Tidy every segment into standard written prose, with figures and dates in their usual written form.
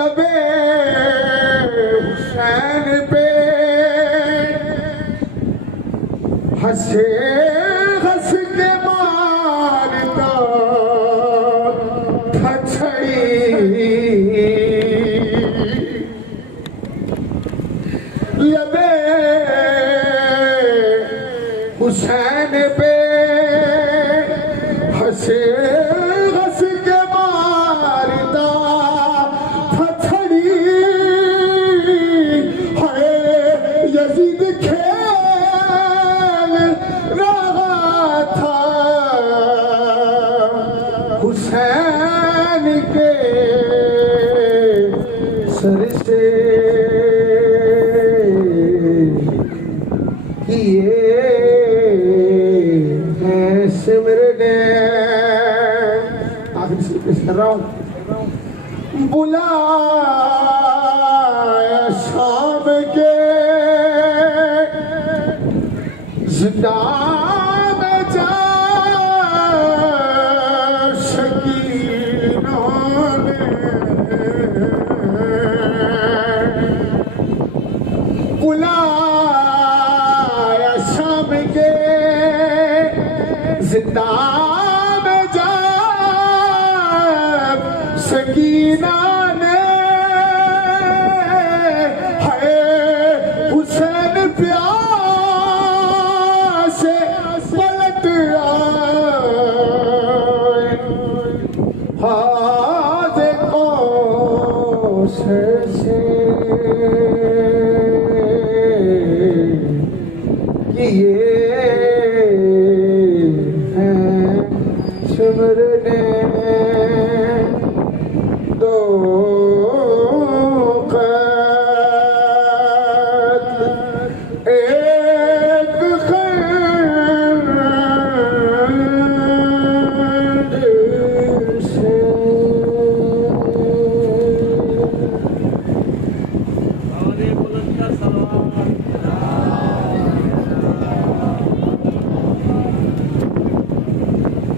لبے حسین پہ ہنسے ہنس کے مارتا تھا چھڑی لبے حسین پہ ہنسے ہنس کے مارتا تھا چھڑی ہے یزید کھیل رہا تھا حسین کے سر سے کیے ہیں سمرنے آخر سے پیش کر رہا ہوں بلایا شام کے زندان میں جا شکینوں نے بلایا شام کے زندان میں جا سکینہ نے ہے حسین پیار سے پلٹ آئے حاض کوثر سے کیے ہیں سمرنے دو قتل ایک خنجر سے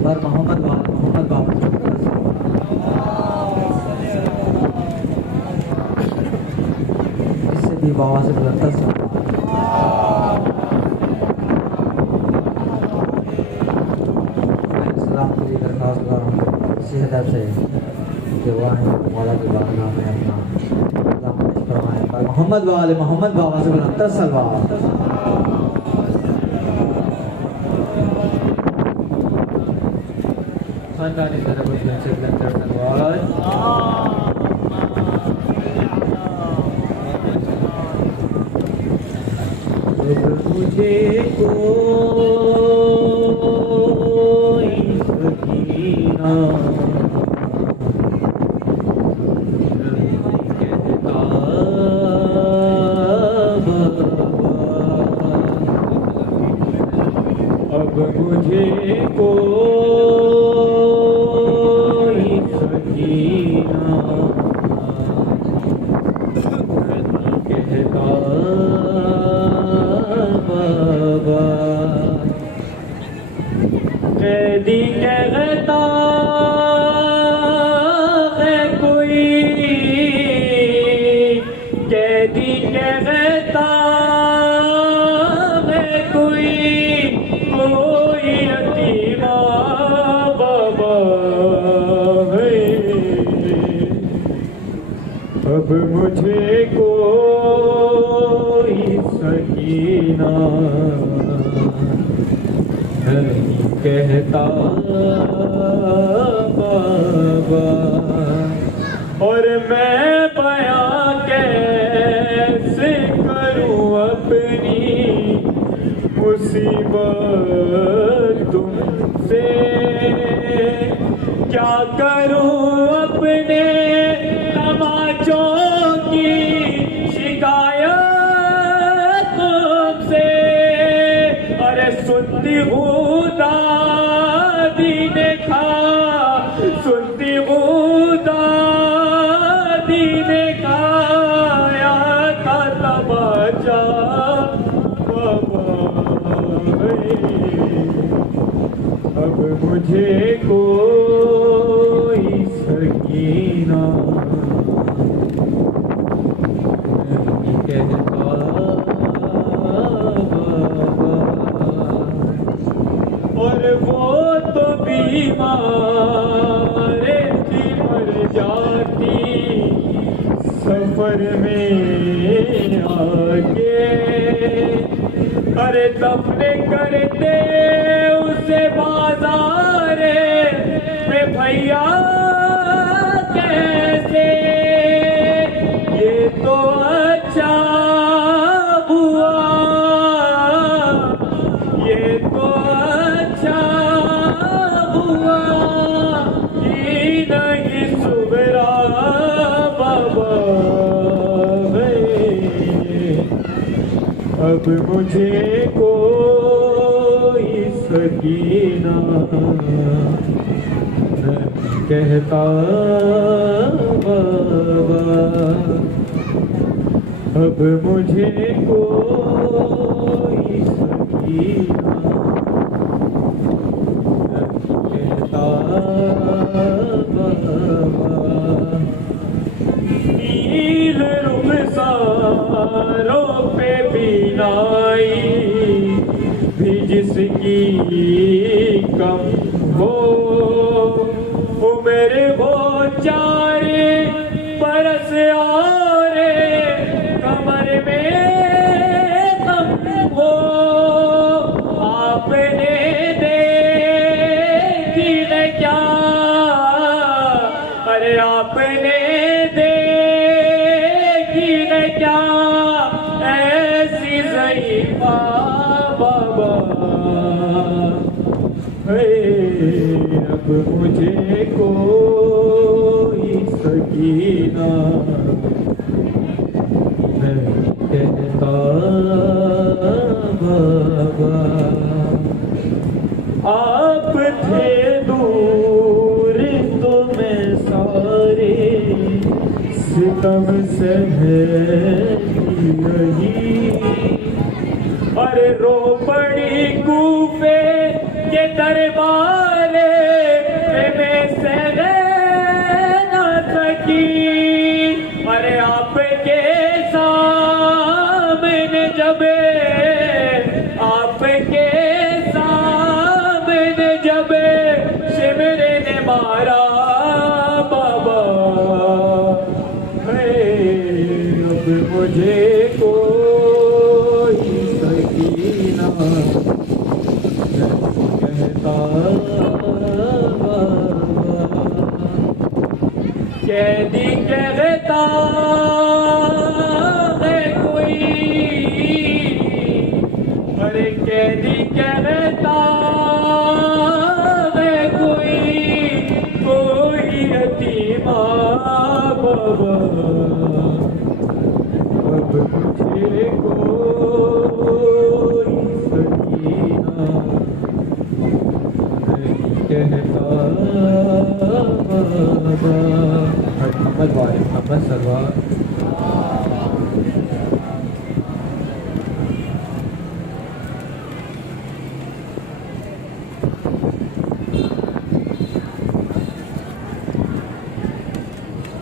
بر محمد بابا اس سے بھی بابا سے بلندر سے السلام کے لیے درخواست کر رہا ہوں اسی حدر سے کہ وہ ہیں مولا کی بارگاہ میں اپنا اللہ پیش فرمائیں بر محمد بابا سے بلندر سلوات خاندانی طرف سے بلندر سلوات مجھے کوئی سکینہ کہتا اب مجھے کوئی سکینہ کہتا قیدی کہتا ہے کوئی قیدی کہتا ہے کوئی یتیمہ بابا ہے اب مجھے کوئی سکینہ کہتا بابا اور میں بیاں کیسے کروں اپنی مصیبت تم سے کیا کروں اپنے تماچوں کی شکایت تم سے ارے سنتی ہوں دادی نے سنتی ہوں دادی نے کھایا تھا تماچا بابا اب مجھے کوئی سکینہ بیمار تھی مر جاتی سفر میں آگے ارے دفن کرتے اسے بازار میں بھیا کیسے یہ تو اچھا ہوا یہ تو اچھا ہوا کہ نہیں صبرا بابا ہے اب مجھے کوئی سکینہ نہیں کہتا بابا اب مجھے کوئی سکینہ نہیں کہتا بابا نیل رخساروں پہ بینائی بھی جس کی کم ہو عمر وہ 4 برس اور کمر میں غم ہو آپ نے دیکھی ہے کیا ارے آپ نے دیکھی ہے کیا ایسی ضعیفہ بابا اب مجھے کوئی سکینہ نہیں کہتا بابا آپ تھے دور تو میں سارے ستم سہی رہی ارے رو پڑی کوفے کے دربار میں سہ نہ سکی ارے آپ کے سامنے جب آپ کے سامنے جب شمر نے مارا بابا اب مجھے کوئی سکینہ کہتا قیدی کہتا ہے کوئی ارے قیدی کہتا ہے کوئی یتیمہ بابا اب مجھے کوئی سکینہ کہتا بابا محمد والے محمد سرور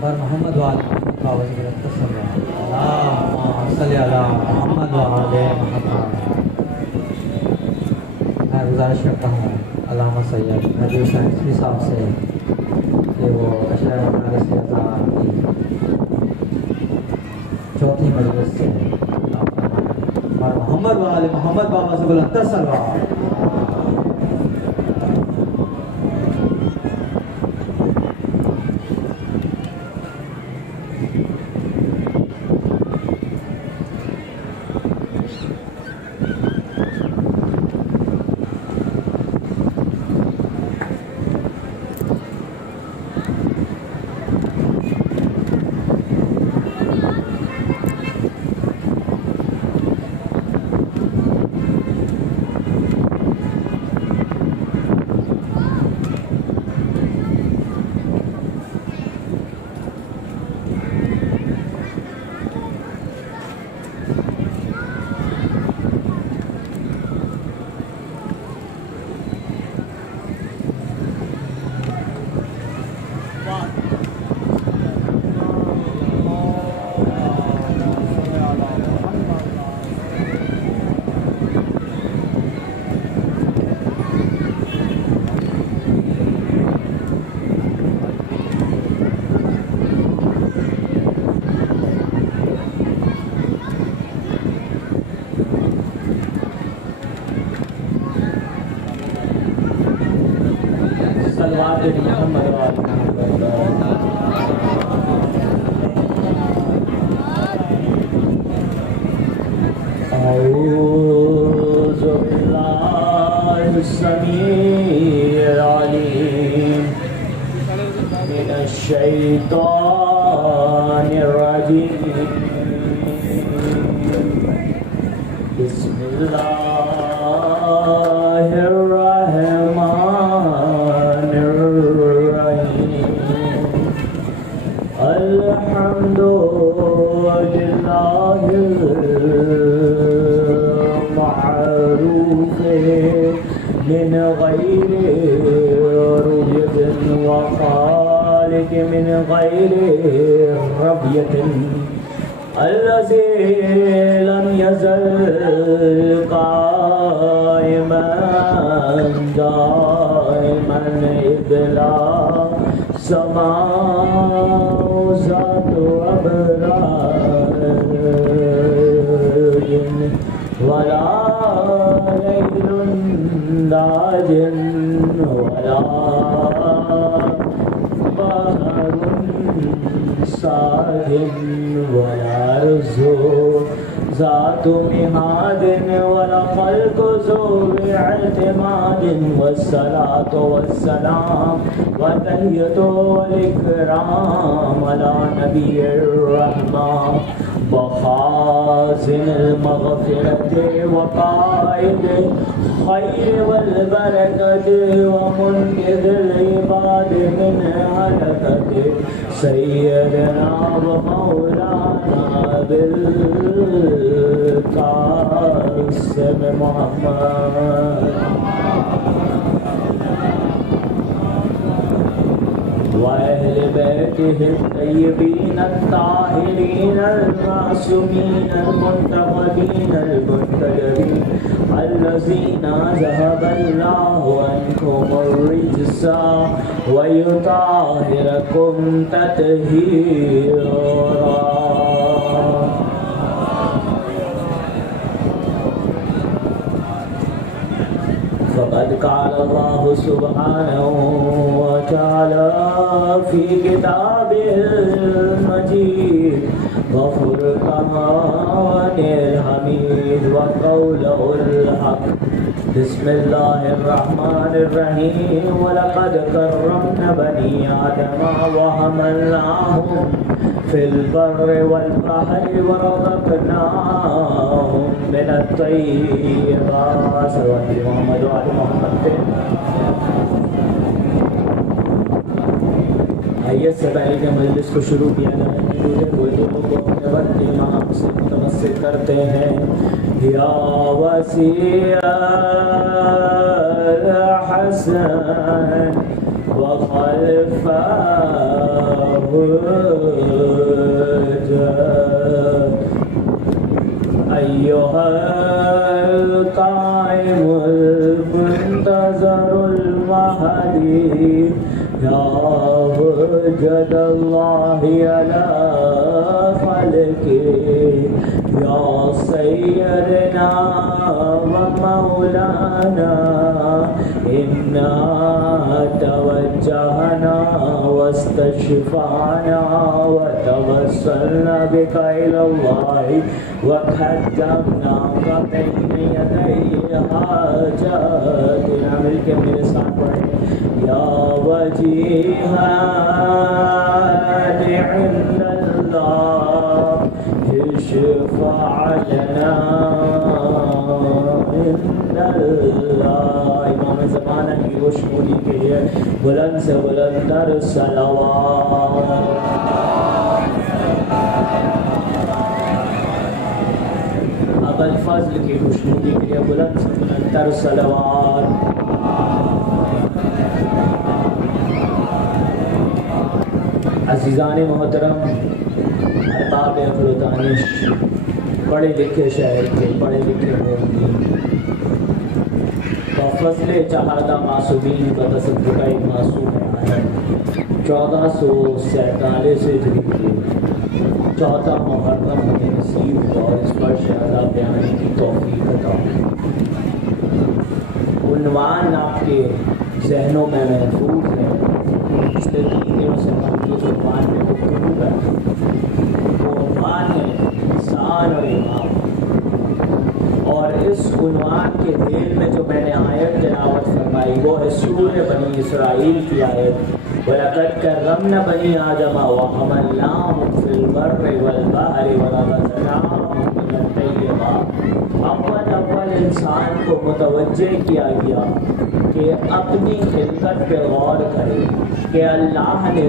اور محمد والے محمد صلی اللہ محمد والے محمد میں گزارش کرتا ہوں علامہ سید ندیم سائنسی صاحب سے کہ وہ اشعار ہمارے سے کی 4تھی مجلس سے اور محمد والے محمد بابا سے بلند سلوات آل محمد و آل محمد. أعوذ بالله السميع العليم من الشيطان الرجيم. بسم الله الرحمن الرحيم. الحمد لله المعروف من غير رؤية وخالق من غير ربية الذي لم يزل قائما دائما إذ لا سماء ذات أبرار ولا ليل داج ولا بحر ساج ولا رزق ذات مهاد ولا خلق ذو اعتماد. والصلاة والسلام والتحية والإكرام على نبي الرحمة وخازن المغفرة وقائد الخير والبركة ومنقذ العباد من هلكة سيدنا ومولانا بالقاسم محمد وأهل بيته الطيبين الطاهرين المعصومين المنتقبين المنتجبين الذين ذهب الله عنكم الرجس ويطهركم تطهيرا. فقد قال الله سبحانه وتعالى في كتابه المجيد وفرقان الحميد وقوله الحق. بسم الله الرحمن الرحيم. ولقد كرمنا بني آدم وحملناهم في البر والبحر ورزقناهم من الطيبات. صلوات محمد وعلى محمد. آئیے سے پہلے کہ مجلس کو شروع کیا جائے وہ دلوں کو اپنے وقت امام سے متمسک کرتے ہیں. یا وسیع الحسن وخلفہ أيها القائم المنتظر المهدي يا حجة الله على خلقه يا سيدنا ومولانا إنا توجهنا واستشفعنا وتوسلنا بك إلى الله وقدمناك بين يدي حاجاتنا. مل کے میرے ساتھ پڑھیں. یا وجیہا عند اللہ اشفع لنا عند اللہ. امام زمانہ کی روشنی کے لیے بلند سے بلند تر صلوات. ابو الفضل کی روشنی کے لیے بلند سے بلند تر صلوات. عزیزان محترم، ارباب عقل و دانش، پڑھے لکھے شہر کے، پڑھے لکھے مومنین، فضل چہادہ معصومین کا تصدقہ معصوم عالم 1447 ہجری کے 14 محرم ہمیں نصیب ہوا اور اس پر شہادہ بیانی کی توفیق عطا. عنوان آپ کے ذہنوں میں محفوظ ہے. پچھلے 3 دنوں سے موجود عنوان میں گفتگو کر رہے ہیں، وہ عنوان ہے انسان اور امام۔ اور اس عنوان کے ذیل میں جو میں نے آیت تلاوت فرمائی وہ ہے سورہ بنی اسرائیل کی آیت، وَلَقَدْ كَرَّمْنَا بَنِي آدَمَ وَحَمَلْنَاهُمْ فِي الْبَرِّ وَالْبَحْرِ وَرَزَقْنَاهُم مِّنَ الطَّيِّبَاتِ۔ اول انسان کو متوجہ کیا گیا کہ اپنی خلقت پہ غور کرے کہ اللہ نے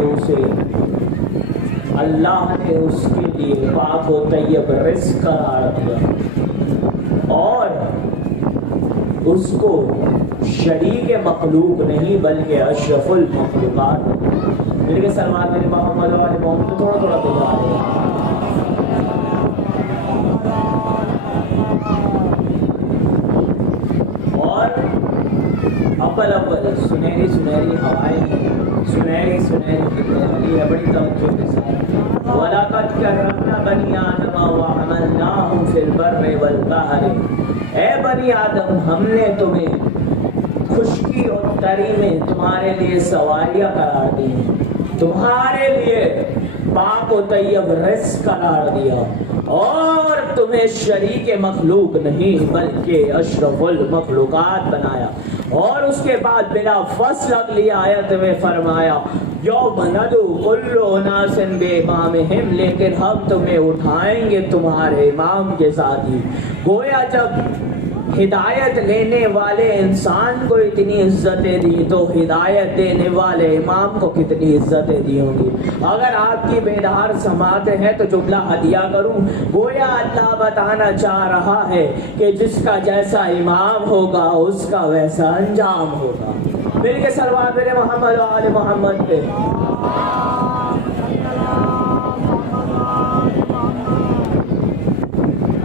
اس کے لیے پاک و طیب رزق قرار دیا اور اس کو شریک مخلوق نہیں بلکہ اشرف المخلوقات۔ میرے سلمان میرے محمد والے محمد تھوڑا تھوڑا بجا رہے ہیں۔ اور اول سنہری ہوائیں سنہری علی ہے، بڑی توجہ کے ساتھ۔ وَلَقَدْ كَرَّمْنَا بَنِي آدَمَ وَحَمَلْنَاهُمْ فِي الْبَرِّ وَالْبَحْرِ۔ اے بنی آدم، ہم نے تمہیں خشکی اور تری میں تمہارے لیے سواریاں قرار دی، تمہارے لیے پاک و طیب رزق قرار دیا اور تمہیں شریک مخلوق نہیں بلکہ اشرف المخلوقات بنایا۔ اور اس کے بعد بلا فصل اگلی آیت میں فرمایا یوم ندعو کل اناس بامامہم، لیکن ہم تمہیں اٹھائیں گے تمہارے امام کے ساتھ ہی۔ گویا جب ہدایت لینے والے انسان کو اتنی عزتیں دی تو ہدایت دینے والے امام کو کتنی عزتیں دی ہوں گی۔ اگر آپ کی بیدار سماعتیں ہیں تو جملہ ہدیہ کروں، گویا اللہ بتانا چاہ رہا ہے کہ جس کا جیسا امام ہوگا اس کا ویسا انجام ہوگا۔ مل کے سلوات میرے محمد و آل محمد پہ۔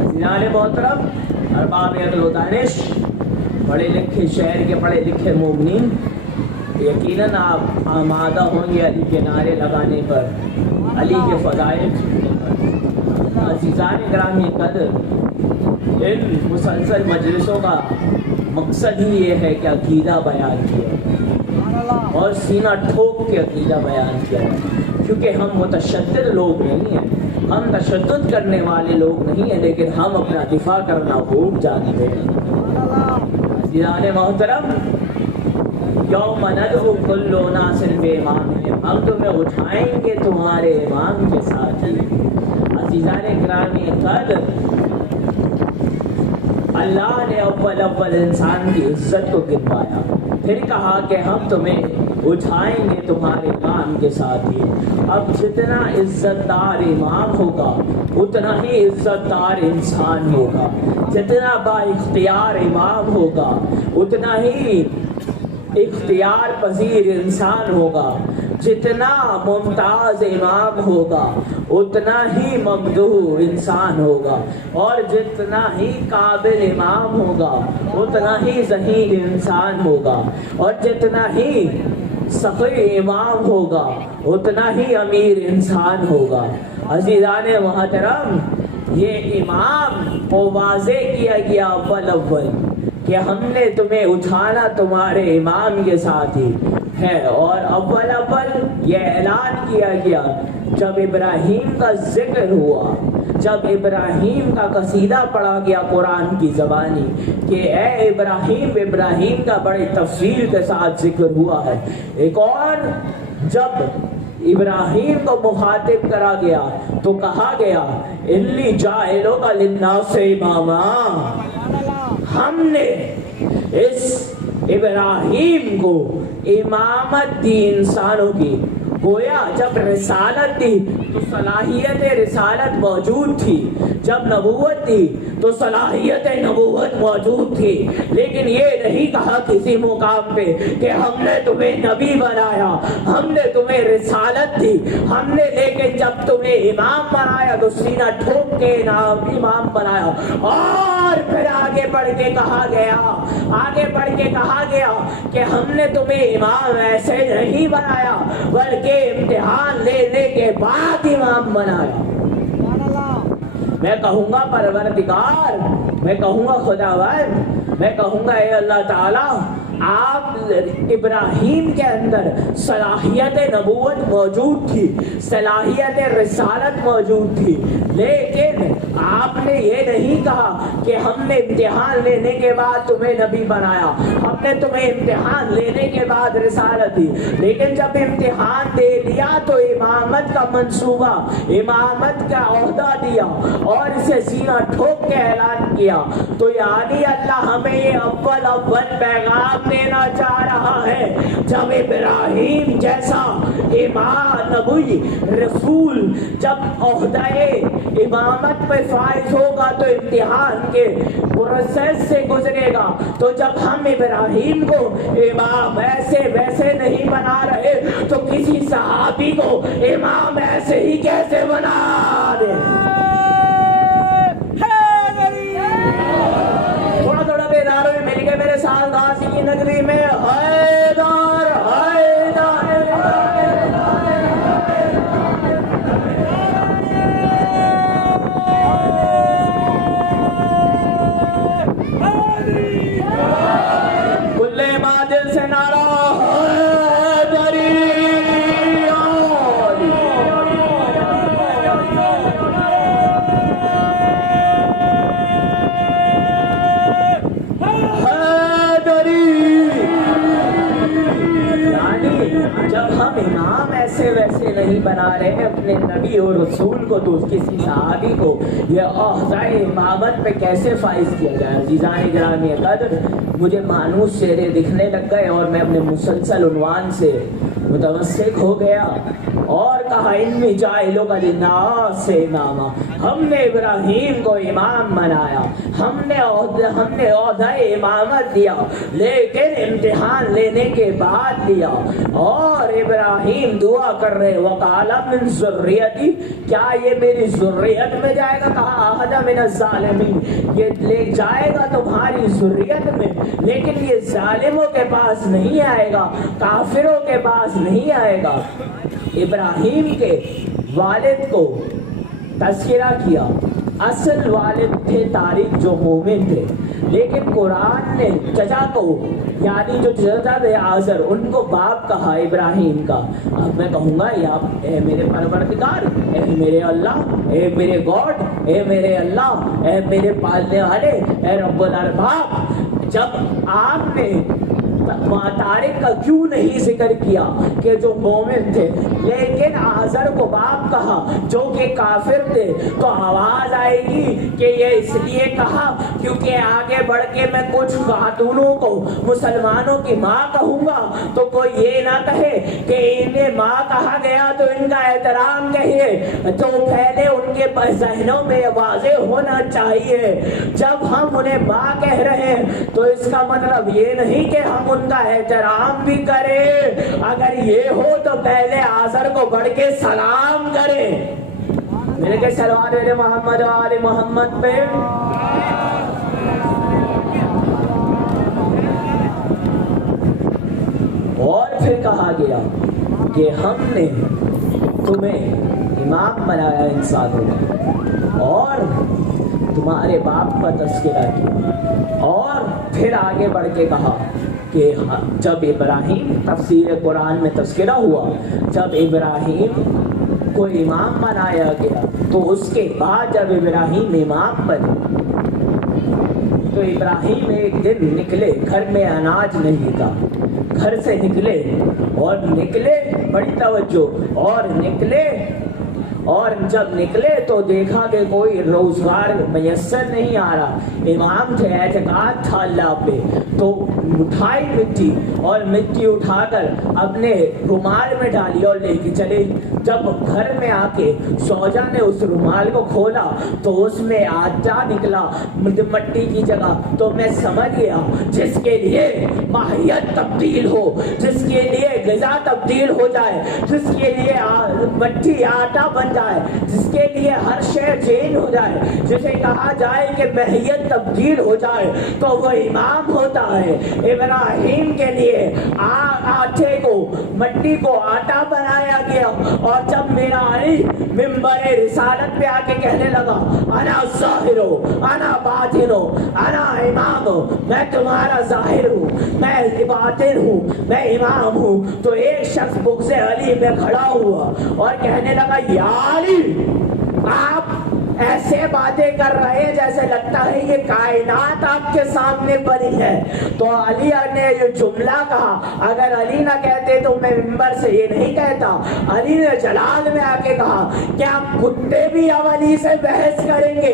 عزیزان محترم، ارباب عقل و دانش، پڑھے لکھے شہر کے پڑھے لکھے مومنین، یقیناً آپ آمادہ ہوں گے علی کے نعرے لگانے پر، علی کے فضائل سننے پر۔ عزیزان گرامی قدر، ان مسلسل مجلسوں کا مقصد ہی یہ ہے کہ عقیدہ بیان کیا اور سینہ ٹھوک کے عقیدہ بیان کیا، کیونکہ ہم متشدد لوگ نہیں ہیں، ہم تشدد کرنے والے لوگ نہیں ہیں، لیکن ہم اپنا دفاع کرنا بھول جانتے ہیں۔ عزیزان محترم، یوم ندعو کل اناس بامامہم، ہم تمہیں اٹھائیں گے تمہارے امام کے ساتھ ہی۔ عزیزان گرامی قدر، اللہ نے اول انسان کی عزت کو گنوایا، پھر کہا کہ ہم تمہیں اٹھائیں گے تمہارے امام کے ساتھ ہی۔ اب جتنا عزت دار امام ہوگا اتنا ہی عزت دار انسان ہوگا، جتنا با اختیار امام ہوگا اتنا ہی اختیار پذیر انسان ہوگا، جتنا ممتاز امام ہوگا اتنا ہی ممدوح انسان ہوگا، اور جتنا ہی قابل امام ہوگا اتنا ہی ذہین انسان ہوگا، اور جتنا ہی سخی امام ہوگا اتنا ہی امیر انسان ہوگا۔ عزیزان محترم، یہ امام کو واضح کیا گیا اول کہ ہم نے تمہیں اٹھانا تمہارے امام کے ساتھ ہی ہے، اور اول یہ اعلان کیا گیا جب ابراہیم کا ذکر ہوا، جب ابراہیم کا قصیدہ پڑھا گیا قرآن کی زبانی کہ اے ابراہیم کا بڑے تفصیل کے ساتھ ذکر ہوا ہے۔ ایک اور جب ابراہیم کو مخاطب کرا گیا تو کہا گیا انی جاعلک للناس اماما، ہم نے اس ابراہیم کو امامت دی انسانوں کی۔ گویا جب رسالت دی تو صلاحیت رسالت موجود تھی، جب نبوت دی تو صلاحیت نبوت موجود تھی، لیکن یہ نہیں کہا کسی مقام پہ کہ ہم نے تمہیں نبی بنایا، ہم نے تمہیں رسالت دی، ہم نے، لیکن جب تمہیں امام بنایا تو سینہ ٹھوک کے امام بنایا۔ اور پھر آگے بڑھ کے کہا گیا کہ ہم نے تمہیں امام ایسے نہیں بنایا بلکہ امتحان لینے کے بعد امام بنایا۔ میں کہوں گا پروردگار، میں کہوں گا خداوند، میں کہوں گا اے اللہ تعالیٰ، آپ ابراہیم کے اندر صلاحیت نبوت موجود تھی, صلاحیت رسالت موجود تھی, لیکن آپ نے یہ نہیں کہا کہ ہم نے امتحان لینے کے بعد تمہیں نبی بنایا, ہم نے تمہیں امتحان لینے کے بعد رسالت دی, لیکن جب امتحان دے لیا تو امامت کا منصوبہ, امامت کا عہدہ دیا اور اسے سینہ ٹھوک کے اعلان کیا. تو یعنی اللہ ہمیں یہ اول پیغام دینا چاہ رہا ہے, جب ابراہیم جیسا امام نبی رسول جب عہدہ امامت پہ فائز ہوگا تو امتحان کے پروسیس سے گزرے گا. تو جب ہم ابراہیم کو امام ایسے ویسے نہیں بنا رہے تو کسی صحابی کو امام ایسے ہی کیسے بنا دیں؟ تھوڑا تھوڑا بیدار ہوئے مل کے میرے ساتھ غازی کی نگری میں حیدر حیدر. کلے مادل سے نعرہ حیدری جب ہم امام ایسے ویسے نہیں بنا رہے اپنے نبی اور رسول کو تو کسی صحابی کو یہ عہدہ امامت پہ کیسے فائز کیا جائے؟ عزیزان گرامی قدر, مجھے مانوس چہرے دکھنے لگ گئے اور میں اپنے مسلسل عنوان سے متمسک ہو گیا اور کہا انی جاعلک للناس اماما. ہم نے ابراہیم کو امام بنایا, ہم نے عہدہ امامت دیا, لیکن امتحان لینے کے بعد لیا. اور ابراہیم دعا کر رہے وقال من ذریتی, کیا یہ میری ذریت میں جائے گا؟ کہا احد من الظالمین, یہ لے جائے گا تمہاری ذریت میں, لیکن یہ ظالموں کے پاس نہیں آئے گا, کافروں کے پاس نہیں آئے گا. ابراہیم کے والد کو تذکرہ کیا. اصل والد تھے طارق جو مومن تھے, لیکن قرآن نے چچا کو یعنی جو چچا تھے آزر ان کو باپ کہا ابراہیم کا. اب میں کہوں گا یا اے میرے پروردگار, اے میرے اللہ, اے میرے گاڈ, اے میرے اللہ, اے میرے پالنے والے, اے رب الارباب. جب آپ نے طارق کا کیوں نہیں ذکر کیا کہ جو مومن تھے, لیکن آزر کو باپ کہا جو کہ کافر تھے؟ تو آواز آئے گی کہ یہ اس لیے کہا کیونکہ آگے بڑھ کے میں کچھ خاتونوں کو مسلمانوں کی ماں کہوں گا تو کوئی یہ نہ کہے کہ انہیں ماں کہا گیا تو ان کا احترام کہیے. تو پہلے ان کے ذہنوں میں واضح ہونا چاہیے جب ہم انہیں ماں کہہ رہے ہیں تو اس کا مطلب یہ نہیں کہ ہم ان کا احترام بھی کریں. اگر یہ ہو تو پہلے آزر کو بڑھ کے سلام کریں. میرے کے صلوات علی محمد و آل محمد پہ. اور پھر کہا گیا کہ ہم نے تمہیں امام بنایا انسانوں کا, اور تمہارے باپ کا تذکرہ کیا. اور پھر آگے بڑھ کے کہا کہ جب ابراہیم, تفسیر قرآن میں تذکرہ ہوا, جب ابراہیم کو امام بنایا گیا تو اس کے بعد جب ابراہیم امام بنے تو ابراہیم ایک دن نکلے, گھر میں اناج نہیں تھا, گھر سے نکلے اور نکلے, بڑی توجہ, اور نکلے اور جب نکلے تو دیکھا کہ کوئی روزگار میسر نہیں آ رہا. امام تھے, اعتقاد تھا اللہ پہ, تو اٹھائی مٹی اور مٹی اٹھا کر اپنے رومال میں ڈالی اور لے کے چلے. جب گھر میں آ کے سوجا نے اس رومال کو کھولا تو اس میں آٹا نکلا مٹی کی جگہ. تو میں سمجھ گیا جس کے لیے ماہیت تبدیل ہو, جس کے لیے غذا تبدیل ہو جائے, جس کے لیے مٹی آٹا بن جائے, جس کے لیے ہر شے چینج ہو جائے, جسے کہا جائے کہ ماہیت تبدیل ہو جائے, تو وہ امام ہوتا ہے. ابراہیم کے لیے آٹے کو, مٹی کو آٹا بنایا گیا, اور جب میرا علی منبر رسالت پہ آ کے کہنے لگا انا ظاہر ہو, انا باطن ہو, انا امام ہو, میں تمہارا ظاہر ہوں, میں باطن ہوں, میں امام ہوں, تو ایک شخص بغض علی میں کھڑا ہوا اور کہنے لگا یا علی, آپ ایسے باتیں کر رہے ہیں جیسے لگتا ہے یہ کائنات آپ کے سامنے بنی ہے. تو علی نے یہ جملہ کہا, اگر علی نہ کہتے تو میں منبر سے یہ نہیں کہتا. علی نے جلال میں آ کے کہا کیا کتے بھی اب علی سے بحث کریں گے؟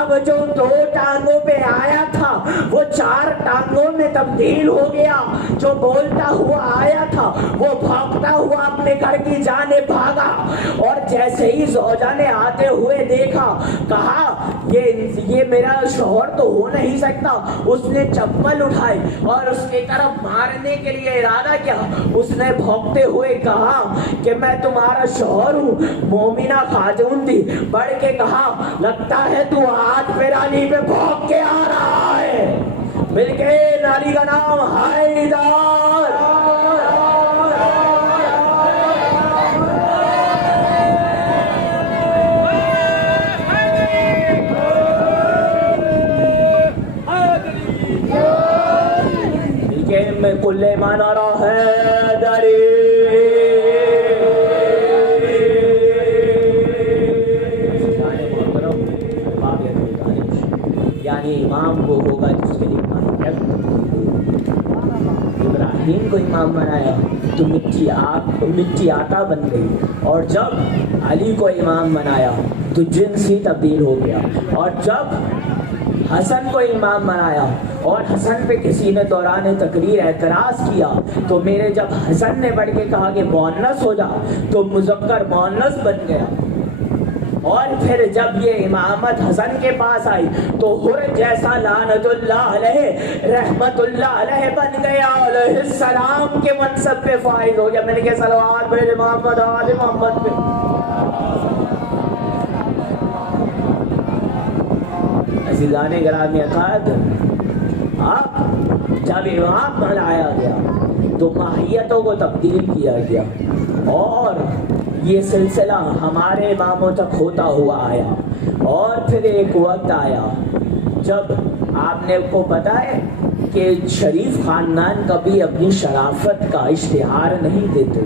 اب جو 2 ٹانگوں پہ آیا تھا وہ 4 ٹانگوں میں تبدیل ہو گیا. جو بولتا ہوا آیا تھا وہ بھاگتا ہوا اپنے گھر کی جانب بھاگا, اور جیسے ہی زوجہ نے آتے ہوئے دیکھا کہا یہ میرا شوہر تو ہو نہیں سکتا. اس نے چپل اٹھائی اور اس کی طرف مارنے کے لیے ارادہ کیا. اس نے بھونکتے ہوئے کہا کہ میں تمہارا شوہر ہوں. مومنہ خاتون تھی, بڑھ کے کہا لگتا ہے تو ہاتھ پہ علی پہ بھونک کے آ رہا ہے. مل کے علی کا نام حیدر. میں کل مانا رہا ہے دری. یعنی امام وہ ہوگا جس کے لیے ابراہیم کو امام بنایا تو مٹی آٹا بن گئی, اور جب علی کو امام بنایا تو جنس ہی تبدیل ہو گیا. اور جب حسن کو امام بنایا اور حسن پہ کسی نے دوران تقریر اعتراض کیا تو میرے جب حسن نے بڑھ کے کہا کہ مؤنث ہو جا تو مذکر مؤنث بن گیا. اور پھر جب یہ امامت حسن کے پاس آئی تو حر جیسا لعنت اللہ علیہ رحمت اللہ علیہ بن گیا, علیہ السلام کے منصب پہ فائز ہو گیا. میں نے کہا صلوات بھیج محمد آل محمد پہ. عزیزان گرامی عقائد, اب جب امام بنایا گیا تو ماہیتوں کو تبدیل کیا گیا, اور یہ سلسلہ ہمارے اماموں تک ہوتا ہوا آیا. اور پھر ایک وقت آیا جب آپ نے کو پتا ہے کہ شریف خاندان کبھی اپنی شرافت کا اشتہار نہیں دیتے,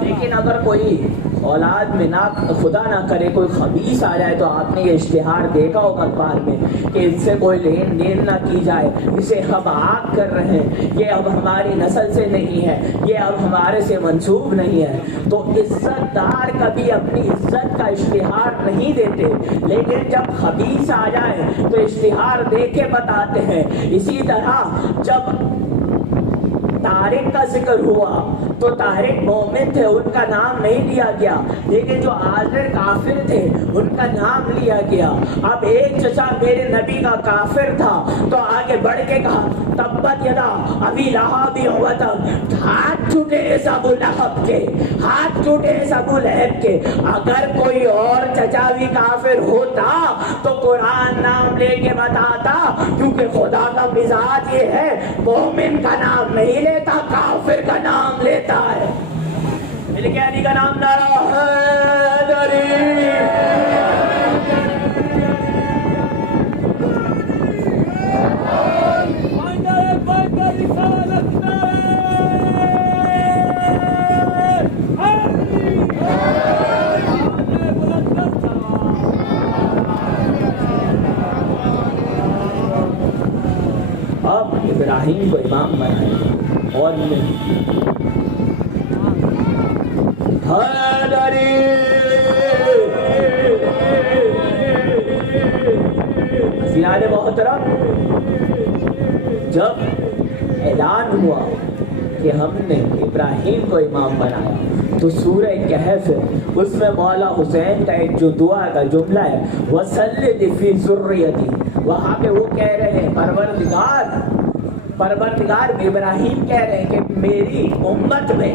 لیکن اگر کوئی اولاد میں نہ خدا نہ کرے کوئی خبیث آ جائے تو آپ نے یہ اشتہار دیکھا ہوگا اخبار میں کہ اس سے کوئی لین دین نہ کی جائے, اسے ہم آگ کر رہے ہیں, یہ اب ہماری نسل سے نہیں ہے, یہ اب ہمارے سے منسوب نہیں ہے. تو عزت دار کبھی اپنی عزت کا اشتہار نہیں دیتے, لیکن جب خبیث آ جائے تو اشتہار دے کے بتاتے ہیں. اسی طرح جب طارق کا ذکر ہوا تو طارق مومن تھے, ان کا نام نہیں لیا گیا, لیکن جو عازر کافر تھے ان کا نام لیا گیا. اب ایک چچا میرے نبی کا کافر تھا تو آگے بڑھ کے کہا تبت یدا ابی لہب وتب, ہاتھ ٹوٹے ابو لہب کے, ہاتھ ٹوٹے ابو لہب کے. اگر کوئی اور چچا بھی کافر ہوتا تو قرآن نام لے کے بتاتا, کیونکہ خدا کا مزاج یہ ہے مومن کا نام نہیں لیتا, کافر کا نام لیتا ہے. مل کے علی کا نام نعرہ حیدری. اب ابراہیم کو امام بنایا اور حیدری محترم جب اعلان ہوا کہ ہم نے ابراہیم کو امام بنایا تو سورہ کہف اس میں مولا حسین کا ایک جو دعا کا جملہ ہے وَسَلِّدِ فِي ذُرِّيَّتِي, وہاں پہ وہ کہہ رہے ہیں پروردگار ابراہیم کہہ رہے ہیں کہ میری امت میں